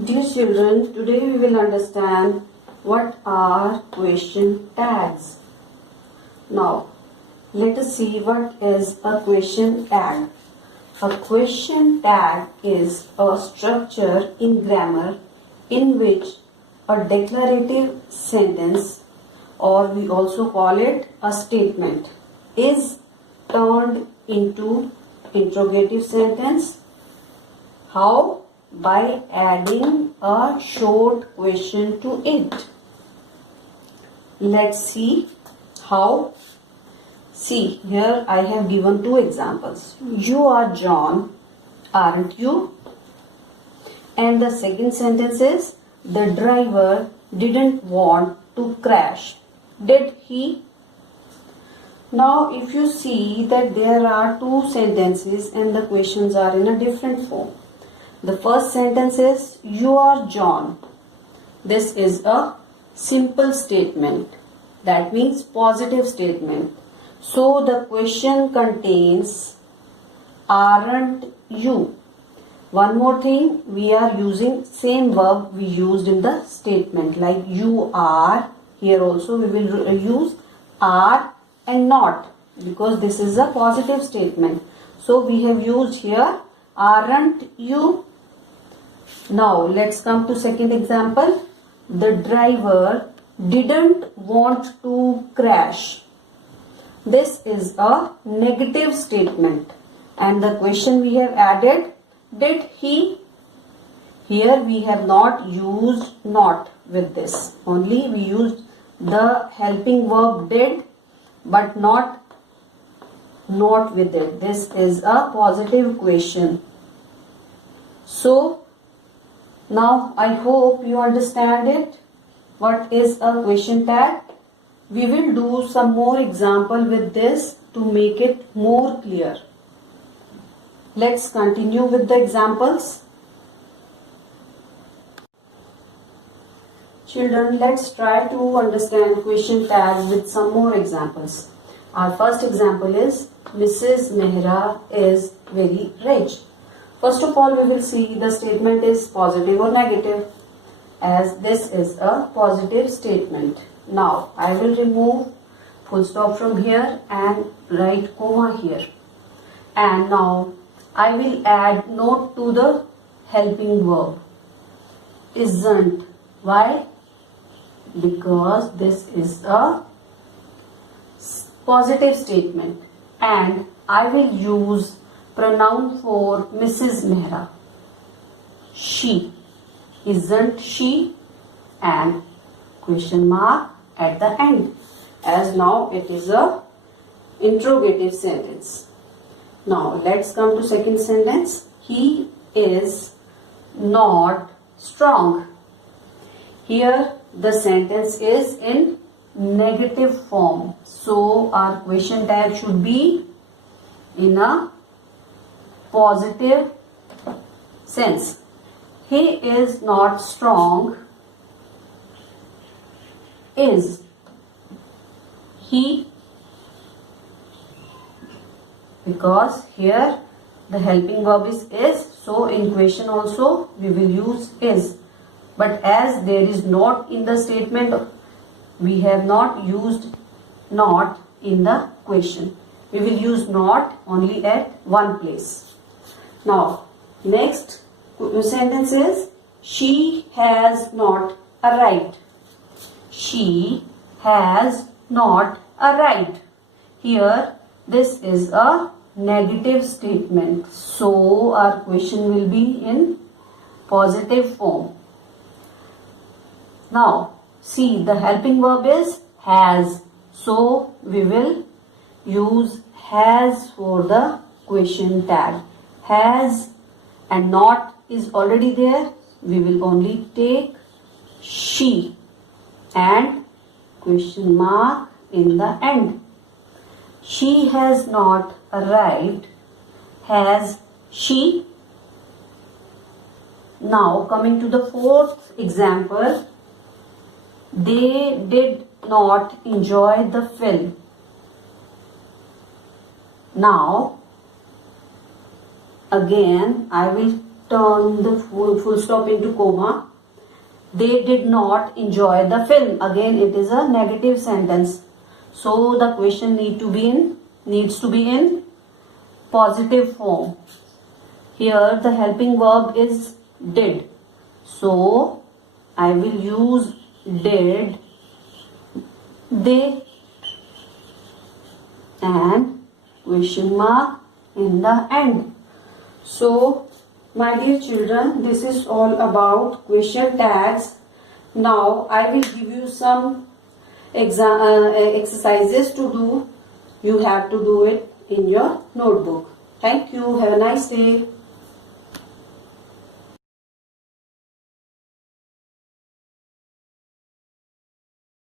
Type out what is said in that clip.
Dear children, today we will understand what are question tags. Now, let us see what is a question tag. A question tag is a structure in grammar in which a declarative sentence, or we also call it a statement, is turned into interrogative sentence. How? By adding a short question to it. Let's see how. See, here I have given two examples. You are John, aren't you? And the second sentence is, the driver didn't want to crash, did he? Now, if you see that there are two sentences and the questions are in a different form. The first sentence is, you are John. This is a simple statement. That means positive statement. So the question contains, aren't you? One more thing, we are using same verb we used in the statement. Like you are, here also we will use are and not, because this is a positive statement. So we have used here, aren't you? Now let's come to second example. The driver didn't want to crash. This is a negative statement. And the question we have added, did he? Here we have not used not with this. Only we used the helping verb did, but not with it. This is a positive question. So now I hope you understand it. What is a question tag? We will do some more example with this to make it more clear. Let's continue with the examples. Children, let's try to understand question tags with some more examples. Our first example is, Mrs. Mehra is very rich. First of all, we will see the statement is positive or negative, as this is a positive statement. Now, I will remove full stop from here and write comma here. And now, I will add not to the helping verb. Isn't. Why? Because this is a positive statement. And I will use pronoun for Mrs. Mehra. She. Isn't she? And question mark at the end, as now it is a interrogative sentence. Now let's come to second sentence. He is not strong. Here the sentence is in negative form. So our question tag should be in a positive sense. He is not strong. Is he? Because here the helping verb is, so in question also we will use is. But as there is not in the statement, we have not used not in the question. We will use not only at one place. Now, next sentence is, she has not arrived. She has not arrived. Here, this is a negative statement. So, our question will be in positive form. Now, see, the helping verb is has. So, we will use has for the question tag. Has and not is already there. We will only take she and question mark in the end. She has not arrived. Has she? Now coming to the fourth example. They did not enjoy the film. Now again I will turn the full stop into comma. They did not enjoy the film. Again, it is a negative sentence. So the question needs to be in positive form. Here the helping verb is did. So I will use did they and question mark in the end. So my dear children, this is all about question tags. Now I will give you some exercises to do. You have to do it in your notebook. Thank you. Have a nice day.